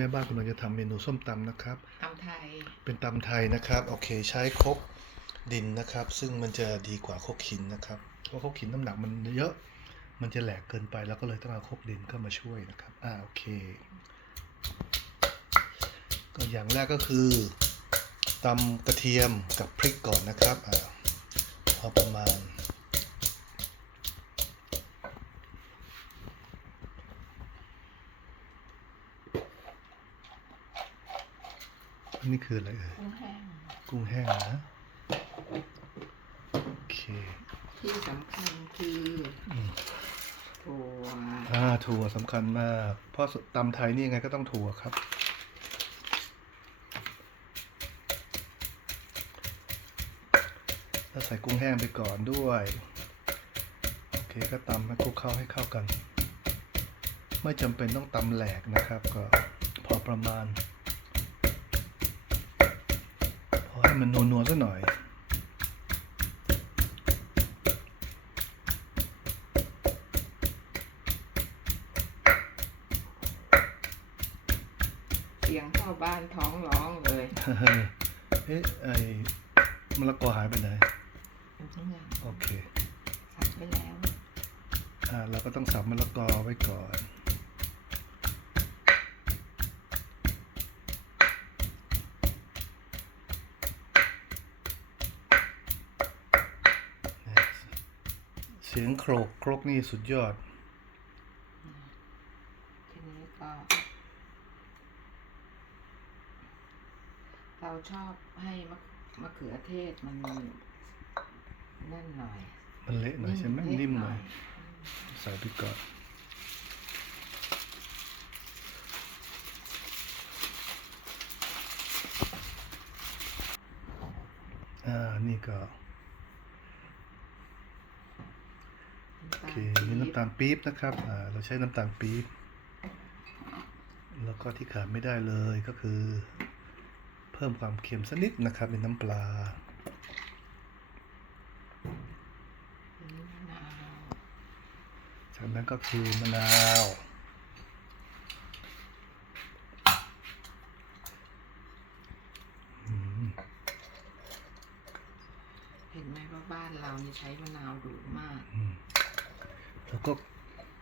แม่บ้านกำลังจะทำเมนูส้มตำนะครับตำไทย เป็นตำไทยนะครับโอเคใช้ครกดินนะครับ ซึ่งมันจะดีกว่าครกหินนะครับเพราะครกหินน้ำหนักมันเยอะมันจะแหลกเกินไปแล้วก็เลยต้องเอาครกดินเข้ามาช่วยนะครับอ่าโอเค ก็อย่างแรกก็คือตำกระเทียมกับพริกก่อนนะครับอ่าพอประมาณ นนี้คืออะไรเอ่ยกุ้งแห้งกุ้งแห้งนะโอเคที่สำคัญคืออืมถั่วอ่าถั่วสำคัญมากเพราะตำไทยนี่ยังไงก็ต้องถั่วครับ แล้วใส่กุ้งแห้งไปก่อนด้วย โอเคก็ตำให้คลุกเข้าให้เข้ากัน ไม่จำเป็นต้องตำแหลกนะครับ ก็พอประมาณ ให้มันนัวๆซะหน่อย เสียงพ่อบ้านท้องร้องเลยเอ๊ะไอ้มะละกอหายไปไหนอยู่ข้างหลังโอเค สับไปแล้ว อ่าเราก็ต้องสับมะละกอไว้ก่อน เสียงโครกโครกนี่สุดยอด ทีนี้ก็ เราชอบให้มะมะเขือเทศมันนั่นหน่อย มันเละหน่อยใช่ไหมเล็กนิ่มหน่อยใส่ไปก่อนอ่านี่ก็ โอ เคมีน้ำตาลปี๊บนะครับอ่าเราใช้น้ำตาลปี๊บแล้วก็ที่ขาดไม่ได้เลยก็คือ เพิ่มความเค็มสักนิดนะครับเป็นน้ำปลาทีนี้มะนาวจากนั้นก็คือมะนาวอืมเห็นไหมว่าบ้านเรานี่ใช้มะนาวดุมากอืม แล้วก็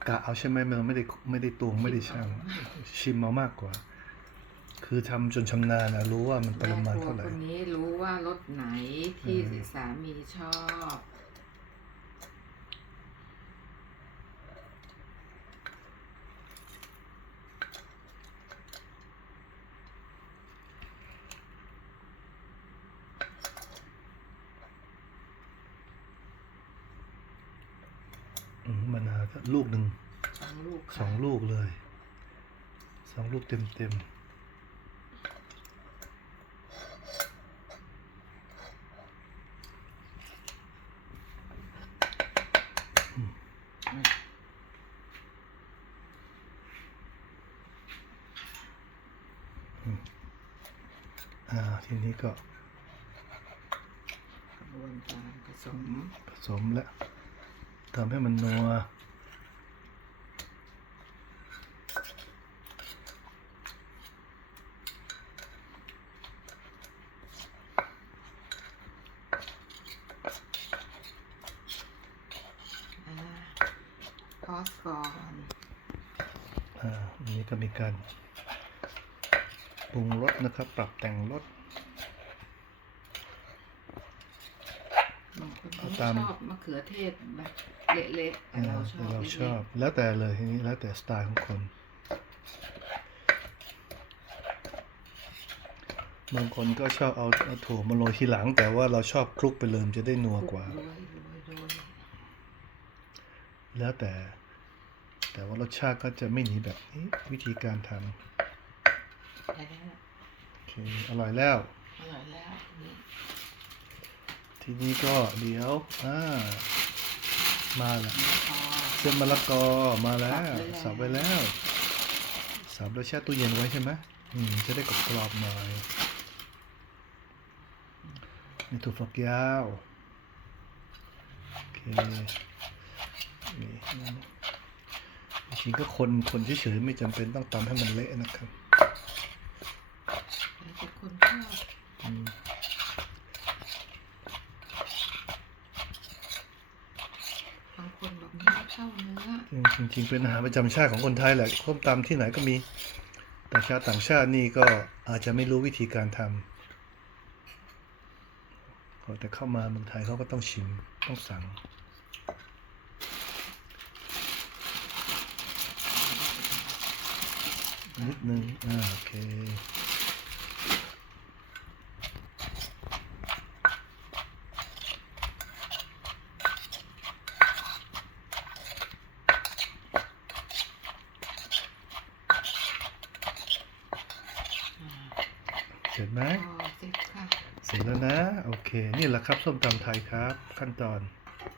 กะเอาใช่ไหมเราไม่ได้ไม่ได้ตวงไม่ได้ช่างชิมมามากกว่า คือทำจนชำนาญนะรู้ว่ามันปริมาณเท่าไหร่คนนี้รู้ว่ารสไหนที่สามีชอบ มมะนาวลูกหนึ่งสองลูกสองลูกเลยสองลูกเต็มเต็มอืมอืมอ่าทีนี้ก็กระบวนการผสมผสมแล้ว ทำให้มันนัวอ่าพอสก่อนอ่าอันนี้ก็มีการปรุงรสนะครับ ปรับแต่งรส บางคนเอาเขาตามชอบมะเขือเทศแบบเละๆแต่อ่าเราชอบเราเละๆชอบ แล้วแต่เลยทีนี้แล้วแต่สไตล์ของคน บางคนก็ชอบเอาเอาถั่วมาโรยทีหลัง แต่ว่าเราชอบคลุกไปเลยมันจะได้นัวกว่าโรยโรยโรยแล้วแต่ แต่ว่ารสชาติก็จะไม่หนีแบบนี้วิธีการทแล้วำโอเคอร่อยแล้วอร่อยแล้วนี่ ทีนี้ก็เดี๋ยวอ่ามาแล้วเส้นมะละกอมาแล้วสับไปแล้วสับแล้วแช่ตู้เย็นไว้ใช่ไหมอืมจะได้กรอบกรอบหน่อยนี่ถั่วฝักยาวโอเคนี่จริงก็คนคนเฉยๆไม่จำเป็นต้องตำให้มันเละนะครับแต่คนชอบ จริงๆเป็นอาหารประจำชาติของคนไทยแหละส้มตำที่ไหนก็มีแต่ชาต่างชาตินี่ก็อาจจะไม่รู้วิธีการทำแต่เข้ามาเมืองไทยเขาก็ต้องชิมต้องสั่งนิดนึงอ่าโอเค เสร็จไหมพอเสร็จค่ะเสร็จแล้วนะ โอเค นี่แหละครับ ส้มตำไทยครับ ขั้นตอน